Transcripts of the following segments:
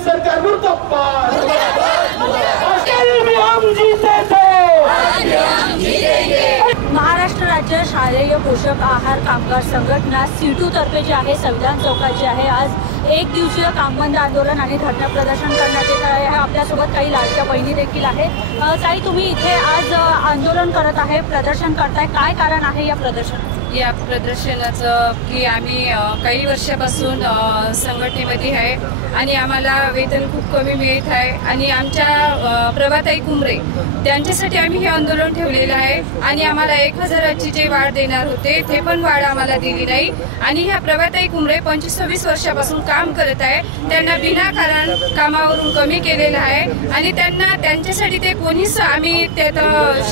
सरकार मुर्दाबाद, हम जीते थे। महाराष्ट्र राज्य शालेय पोषक आहार कामगार संघटना सीटू तर्फे जे आहे संविधान चौकात जे आहे आज एक दिवसीय काम बंद आंदोलन आणि धरणे प्रदर्शन करण्यात येत आहे। आपल्यासोबत काही लाडक्या बहिणी देखील आहे। ताई, तुम्ही इथे आज आंदोलन करत आहे, प्रदर्शन करताय, काय कारण आहे या प्रदर्शनाचं? या प्रदर्शनाचं की आम्ही काही वर्षापासून संघटनेमध्ये आहे आणि आम्हाला वेतन खूप कमी मिळत आहे आणि आमच्या प्रभाताई कुंभरे त्यांच्यासाठी आम्ही हे आंदोलन ठेवलेलं आहे आणि आम्हाला 1000ची जे वाढ देणार होते ते पण वाढ आम्हाला दिली नाही आणि ह्या प्रभाताई कुंभरे 25-26 वर्षापासून काम करत आहे। त्यांना विनाकारण कामावरून कमी केलेलं आहे आणि त्यांच्यासाठी ते कोणीच आम्ही त्यात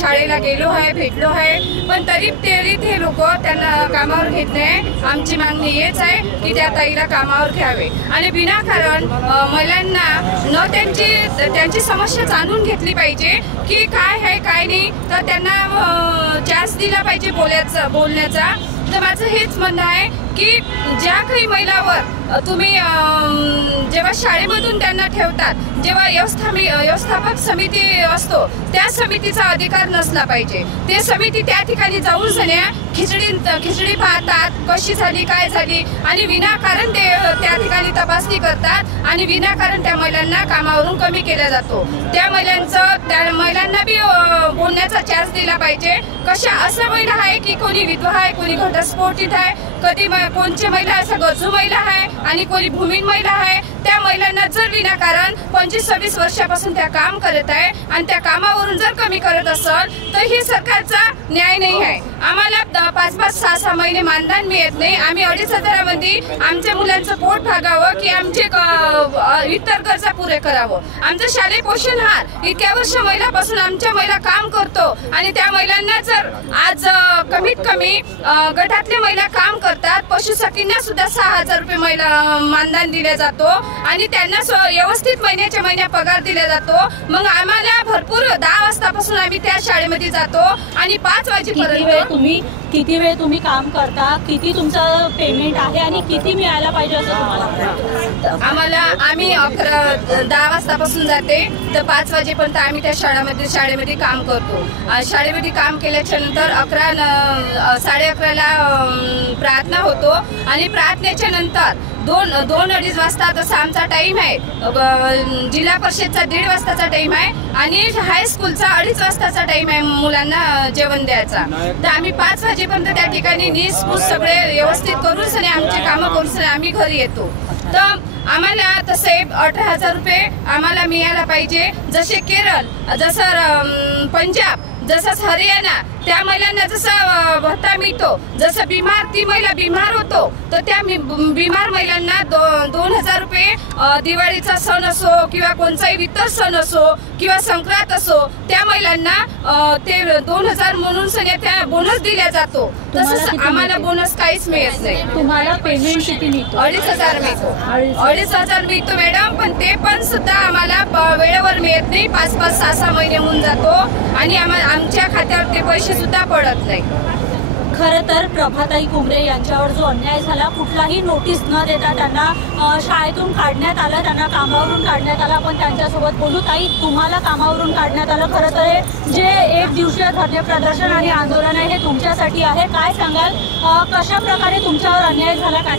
शाळेला गेलो आहे, भेटलो आहे, पण तरी ते लोक त्यांना कामावर घेत नाही। आमची मागणी हेच आहे की त्या ताईला कामावर घ्यावे आणि विनाकारण महिलांना न त्यांची समस्या जाणून घेतली पाहिजे की काय आहे काय नाही, तर त्यांना चान्स दिला पाहिजे बोलण्याचा। तर माझं हेच म्हणणं आहे की ज्या काही महिलावर तुम्ही जेव्हा शाळेमधून त्यांना ठेवतात, जेव्हा व्यवस्थापक समिती असतो त्या समितीचा अधिकार नसला पाहिजे। ते समिती त्या ठिकाणी जाऊन खिचडी पाहतात, कशी झाली काय झाली आणि विनाकारण ते त्या ठिकाणी तपासणी करतात आणि विनाकारण त्या महिलांना कामावरून कमी केला जातो। त्या महिलांना बी बोलण्याचा चान्स दिला पाहिजे। कशा असं महिला आहे की कोणी विधवा आहे, कोणी घटस्फोटित आहे, कधी कोणची महिला असं गरजू महिला आहे आणि कोणी भूमिहीन महिला आहे। त्या महिलांना जर विनाकारण 25-26 वर्षापासून त्या काम करत आहे आणि त्या कामावरून जर कमी करत असेल तर हे सरकारचा न्याय नाही आहे। आम्हाला 5-5, 6-6 महिने मानधन मिळत नाही। आम्ही 2500 मध्ये आमच्या मुलांचं पोट भागावं की आमचे इतर गरजा पुरे करावं। आमचं शालेय पोषण आहार इतक्या वर्ष महिलापासून आमच्या महिला काम करतो आणि त्या महिलांना जर आज कमीत कमी गटातल्या महिला काम करतात, पशुसखींना सुद्धा 6000 रुपये महिला मानधन दिले जातो आणि त्यांना व्यवस्थित महिन्याच्या महिन्या पगार दिला जातो। मग आम्हाला भरपूर 10 वाजतापासून आम्ही त्या शाळेमध्ये जातो आणि 5 वाजेपर्यंत किती वेळ तुम्ही काम करता, किती तुमचं पेमेंट आहे आणि किती मिळायला पाहिजे असं तुम्हाला वाटतं? आम्ही 10 वाजतापासून जाते तर 5 वाजेपर्यंत आम्ही त्या शाळेमध्ये काम करतो। शाळेमध्ये काम केल्याच्या नंतर 11:30ला प्रार्थना होतो आणि प्रार्थनेच्या नंतर 2-2:30 वाजता तसा आमचा टाइम आहे। जिल्हा परिषदचा 1:30 वाजताचा टाइम आहे आणि हायस्कूलचा 2:30 वाजताचा टाइम आहे मुलांना जेवण द्यायचा। तर आम्ही 5 वाजेपर्यंत त्या ठिकाणी नीसपूस सगळे व्यवस्थित करून आणि आमचे कामं करून आम्ही घरी येतो। तर आम्हाला तसे 18,000 रुपये आम्हाला मिळायला पाहिजे। जसे केरळ, जसं पंजाब, जसं हरियाणा त्या महिलांना जसं भत्ता मिळतो, जसं ती महिला बिमार होतो तर त्या बिमार महिलांना 2000 रुपये दिवाळीचा सण असो किंवा कोणताही इतर सण असो किंवा संक्रांत असो त्या महिलांना ते 2000 म्हणून त्या बोनस दिला जातो। तसंच आम्हाला बोनस काहीच मिळत नाही। तुम्हाला पेमेंट किती मिळतो? 2500 मिळतो। 2500 मिळतो मॅडम, पण ते पण सुद्धा आम्हाला वेळेवर मिळत नाही। 5-5, 6-6 महिने होऊन जातो आणि आमच्या खात्यावर ते पैसे सुद्धा पडत नाही। खरं तर प्रभाताई कुंभरे यांच्यावर जो अन्याय झाला, कुठलाही नोटीस न देता त्यांना शाळेतून काढण्यात आलं, त्यांना कामावरून काढण्यात आलं। पण त्यांच्यासोबत बोलू। ताई, तुम्हाला कामावरून काढण्यात आलं, खरं तर जे एक दिवसीय धरणे प्रदर्शन आणि आंदोलन आहे हे तुमच्यासाठी आहे, काय सांगाल? कशा प्रकारे तुमच्यावर अन्याय झाला, काय?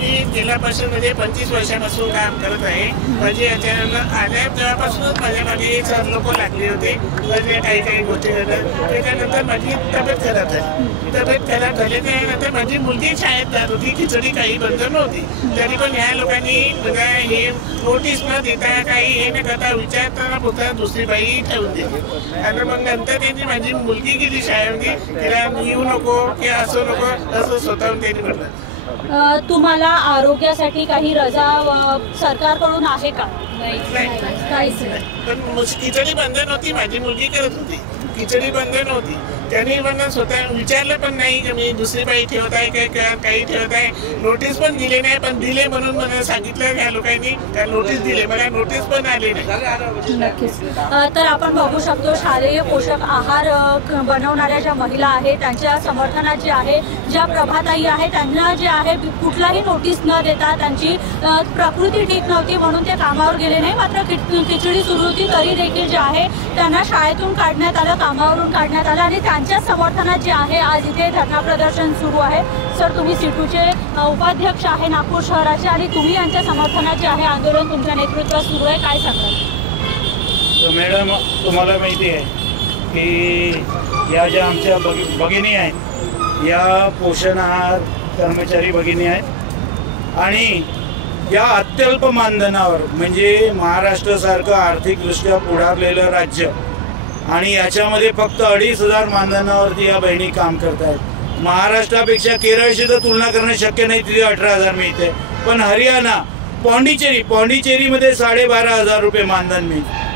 मी जिल्हा परिषदमध्ये 25 वर्षापासून काम करत आहे। म्हणजे याच्यानंतर आल्या तेव्हापासूनच माझ्या मागे 4 लोक लागले होते म्हणजे काही गोष्टी करतात। त्याच्यानंतर माझी तब्येत खराब झाली। तब्येत खराब झाल्याच्यानंतर माझी मुलगी शाळेत जात होती, खिचडी काही बंद नव्हती, तरी पण ह्या लोकांनी म्हणजे हे नोटीस न देता काही हे न करता विचारताना पुन्हा दुसरी बाई ठेवून दिली आणि मग नंतर त्यांनी माझी मुलगी गेली शाळेमध्ये, तिला येऊ नको की असं नको असं स्वतःहून त्यांनी म्हटलं। तुम्हाला आरोग्यासाठी काही रजा सरकारकडून आहे का? नाही, पण खिचडी बंद नव्हती, माझी मुलगी करत होती, खिचडी बंद नव्हती। त्यांनी पण स्वतः विचारलं पण नाही की मी दुसरी बाई ठेवत आहे काय काही ठेवत आहे. नोटीस पण दिले नाही, पण दिले म्हणून मला सांगितलं ह्या लोकांनी त्या नोटीस दिले, मला नोटीस पण आली नाही. नक्कीच. तर आपण बघू शकतो शालेय पोषक आहार बनवणाऱ्या ज्या महिला आहेत त्यांच्या समर्थनात जे आहे, ज्या प्रभाताई आहे त्यांना जे आहे कुठलाही नोटीस न देता त्यांची प्रकृती ठीक नव्हती म्हणून ते कामावर गेले नाही, मात्र खिचडी सुरू होती तरी देखील जे आहे त्यांना शाळेतून काढण्यात आलं, कामावरून काढण्यात आलं आणि त्यांच्या समर्थनात जे आहे आज इथे धरणा प्रदर्शन सुरू आहे. सर, तुम्ही सिटूचे उपाध्यक्ष आहे नागपूर शहराचे आणि तुम्ही यांच्या समर्थनात जे आहे आंदोलन तुमच्या नेतृत्वात सुरू आहे, काय सांगाल? मॅडम, तुम्हाला माहिती आहे की या ज्या आमच्या भगिनी आहेत या पोषण आहार कर्मचारी भगिनी आहेत आणि या अत्यल्प मानधनावर म्हणजे महाराष्ट्रासारखं आर्थिकदृष्ट्या पुढारलेलं राज्य आणि याच्यामध्ये फक्त 2,500 मानधनावरती या बहिणी काम करत आहेत. महाराष्ट्रापेक्षा केरळशी तर तुलना करणं शक्य नाही, तिथे 18,000 मिळते. पण हरियाणा पॉंडिचेरीमध्ये 12,500 रुपये मानधन मिळते.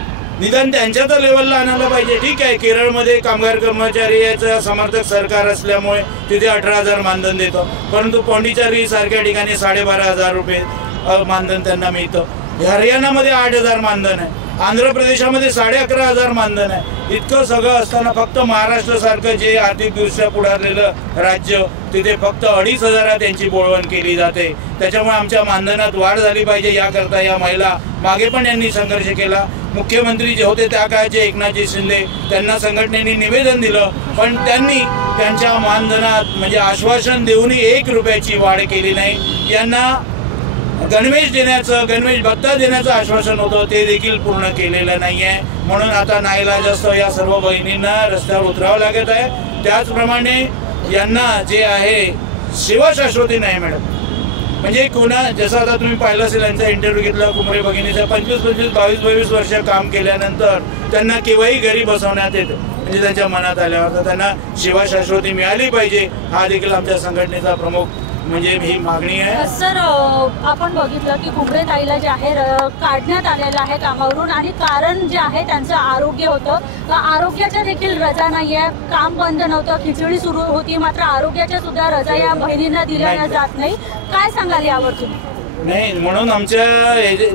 निदान त्यांच्या तर लेवलला आणायला पाहिजे. ठीक आहे, केरळमध्ये कामगार कर्मचारी याचं समर्थक सरकार असल्यामुळे तिथे 18,000 मानधन देतं, परंतु पॉंडिचेरी सारख्या ठिकाणी 12,500 रुपये मानधन त्यांना मिळतं. हरियाणामध्ये 8,000 मानधन आहे, आंध्र प्रदेशामध्ये 11,500 मानधन आहे. इतकं सगळं असताना फक्त महाराष्ट्रासारखं जे आर्थिकदृष्ट्या पुढारलेलं राज्य तिथे फक्त 2,500 त्यांची बोळवण केली जाते. त्याच्यामुळे आमच्या मानधनात वाढ झाली पाहिजे याकरता या महिला मागे पण यांनी संघर्ष केला. मुख्यमंत्री जे होते त्या काळचे एकनाथजी शिंदे त्यांना संघटनेने निवेदन दिलं, पण त्यांनी त्यांच्या मानधनात म्हणजे आश्वासन देऊनही 1 रुपयाची वाढ केली नाही. यांना गणवेश भत्ता देण्याचं आश्वासन होतं ते देखील पूर्ण केलेलं नाही आहे. म्हणून आता नाईलाजास्तव या सर्व बहिणींना रस्त्यावर उतरावं लागत आहे. त्याचप्रमाणे यांना जे आहे शिवशाश्वती नाही मॅडम. म्हणजे जसं आता तुम्ही पाहिलं असेल यांचा इंटरव्ह्यू घेतला कुमरे भगिनीचा, 25-25, 22-22 वर्ष काम केल्यानंतर त्यांना केव्हाही घरी बसवण्यात येतं. म्हणजे त्यांच्या मनात आल्यावर तर त्यांना शिवशाश्वती मिळाली पाहिजे हा देखील आमच्या संघटनेचा प्रमुख म्हणजे ही मागणी आहे. सर, आपण बघितलं की कुमरे ताईला जे आहे काढण्यात आलेलं आहे कामावरून आणि कारण जे आहे त्यांचं आरोग्य होतं. आरोग्याच्या देखील रजा नाही आहे, काम बंद नव्हतं, खिचडी सुरू होती, मात्र आरोग्याच्या सुद्धा रजा या बहिणींना दिल्या जात नाही. काय सांगाल यावर तुम्ही? नाही, म्हणून आमच्या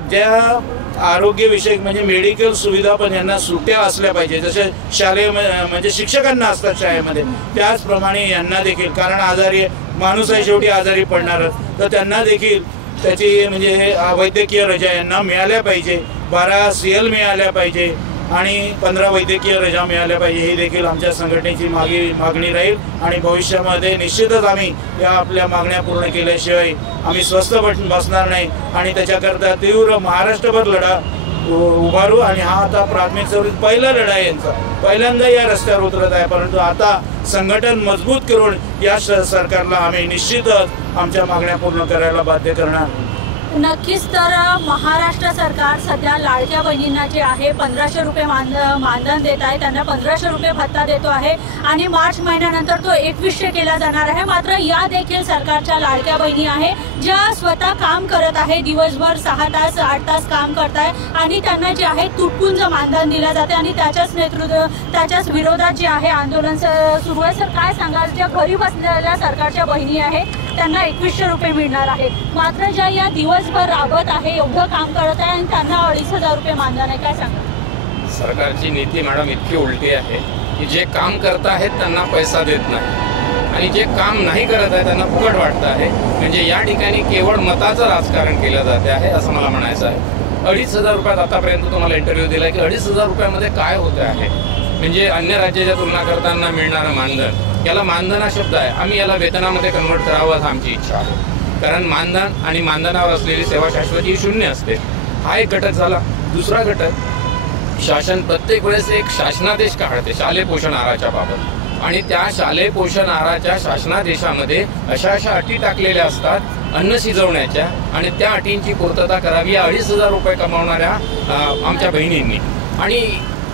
ज्या आरोग्यविषयक म्हणजे मेडिकल सुविधा पण यांना सुट्या असल्या पाहिजे, जसे शालेय म्हणजे शिक्षकांना असतात शाळेमध्ये त्याचप्रमाणे यांना देखील, कारण आजारी माणूस आहे शेवटी आजारी पडणारच, तर त्यांना देखील त्याची म्हणजे वैद्यकीय रजा यांना मिळाल्या पाहिजे. 12 CL मिळाल्या पाहिजे आणि 15 वैद्यकीय रजा मिळाल्या पाहिजे. ही देखील आमच्या संघटनेची मागणी राहील आणि भविष्यामध्ये निश्चितच आम्ही या आपल्या मागण्या पूर्ण केल्याशिवाय आम्ही स्वस्थ बसणार नाही आणि त्याच्याकरता तीव्र महाराष्ट्रभर लढा उभारू. आणि हा आता प्राथमिक स्तरावर पहिला लढा आहे यांचा, पहिल्यांदा या रस्त्यावर उतरत आहे, परंतु आता संघटन मजबूत करून या सरकारला आम्ही निश्चितच आमच्या मागण्या पूर्ण करायला बाध्य करणार. नक्कीच. तर महाराष्ट्र सरकार सध्या लाडक्या बहिणींना जे आहे 1,500 रुपये मानधन देत आहे, त्यांना 1,500 रुपये भत्ता देतो आहे आणि मार्च महिन्यानंतर तो 2,100 केला जाणार आहे. मात्र या देखील सरकारच्या लाडक्या बहिणी आहे ज्या स्वतः काम करत आहे, दिवसभर 6 तास 8 तास काम करत आहे आणि त्यांना जे आहे तुटपुंज मानधन दिलं जाते आणि त्याच्याच विरोधात जे आहे आंदोलन सुरू आहे. सर, काय सांगाल, ज्या घरी बसलेल्या सरकारच्या बहिणी आहे त्यांना 2,100 रुपये मिळणार आहे, मात्र ज्या या दिवसभर राबत आहे, एवढं काम करत आहे आणि त्यांना 2,500 रुपये मानधन आहे, काय सांगा? सरकारची नीती मॅडम इतकी उलटी आहे की जे काम करत आहेत त्यांना पैसा देत नाही आणि जे काम नाही करत आहे त्यांना फुकट वाटतं आहे. म्हणजे या ठिकाणी केवळ मताचं राजकारण केलं जाते आहे असं मला म्हणायचं आहे. 2,500 रुपयात आतापर्यंत तुम्हाला इंटरव्ह्यू दिला की 2,500 रुपयामध्ये काय होतं आहे. म्हणजे अन्य राज्याच्या तुलना करताना मिळणारं मानधन, याला मानधन हा शब्द आहे, आम्ही याला वेतनामध्ये कन्वर्ट करावं आमची इच्छा आहे. कारण मानधन आणि मानधनावर असलेली सेवा शाश्वती ही 0 असते. हा एक घटक झाला. दुसरा घटक, शासन प्रत्येक वेळेस एक शासनादेश काढते शालेय पोषण आहाराच्या बाबत आणि त्या शालेय पोषण आहाराच्या शासनादेशामध्ये अशा अटी टाकलेल्या असतात अन्न शिजवण्याच्या आणि त्या अटींची पूर्तता करावी या 2,500 रुपये कमावणाऱ्या आमच्या बहिणींनी. आणि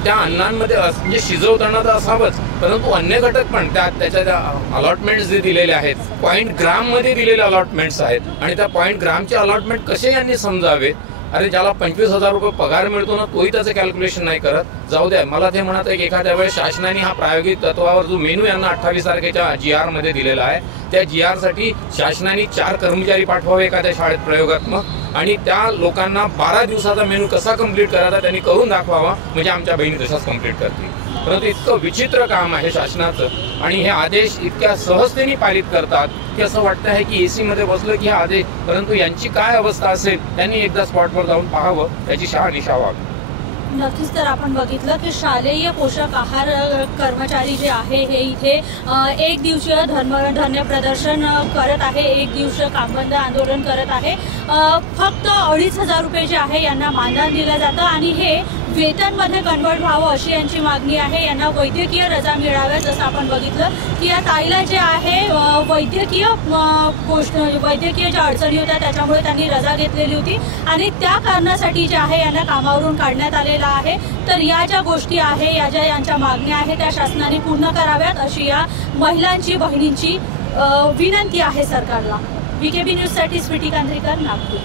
त्या अन्नांमध्ये म्हणजे शिजवताना तर असावंच, परंतु अन्य घटक पण त्याच्या अलॉटमेंट्स जे दिलेले आहेत, पॉईंट ग्राममध्ये दिलेले अलॉटमेंट्स आहेत आणि त्या पॉईंट ग्रामचे अलॉटमेंट कसे यांनी समजावे अरे ज्याला 25,000 रुपये पगार मिळतो ना, तोही त्याचं कॅल्क्युलेशन नाही करत. जाऊ द्या, मला ते म्हणत आहे की एखाद्या वेळेस शासनाने हा प्रायोगिक तत्वावर जो मेनू यांना 28 तारखेच्या GR मध्ये दिलेला आहे, त्या GR साठी शासनाने 4 कर्मचारी पाठवावे एखाद्या शाळेत प्रयोगात्मक, आणि त्या लोकांना 12 दिवसाचा मेनू कसा कंप्लीट करायचा त्यांनी करून दाखवावा, म्हणजे आमच्या बहिणी तशाच कंप्लीट करतील. परंतु इतकं विचित्र काम आहे शासनाचं, आणि हे आदेश इतक्या सहजतेने पारित करतात की असं वाटतं आहे की AC मध्ये बसलं की हा आदेश, परंतु यांची काय अवस्था असेल त्यांनी एकदा स्पॉटवर जाऊन पाहावं, त्याची शहानिशा व्हावी. नक्कीच. तर आपण बघितलं की शालेय पोषक आहार कर्मचारी जे आहे हे इथे एक दिवसीय धरणे प्रदर्शन करत आहे, एक दिवसीय कामबंद आंदोलन करत आहे. फक्त 2,500 रुपये जे आहे यांना मानधन दिलं जातं, आणि हे वेतनमध्ये कन्वर्ट व्हावं अशी यांची मागणी आहे. यांना वैद्यकीय रजा मिळाव्या. जसं आपण बघितलं की या ताईला जे आहे वैद्यकीय ज्या अडचणी होत्या त्याच्यामुळे त्यांनी रजा घेतलेली होती, आणि त्या कारणासाठी जे आहे यांना कामावरून काढण्यात आलेलं आहे. तर या ज्या गोष्टी आहे, या ज्या यांच्या मागण्या आहेत त्या शासनाने पूर्ण कराव्यात अशी या महिलांची, बहिणींची विनंती आहे सरकारला. VKB न्यूजसाठी स्वीटी कांद्रेकर, नागपूर.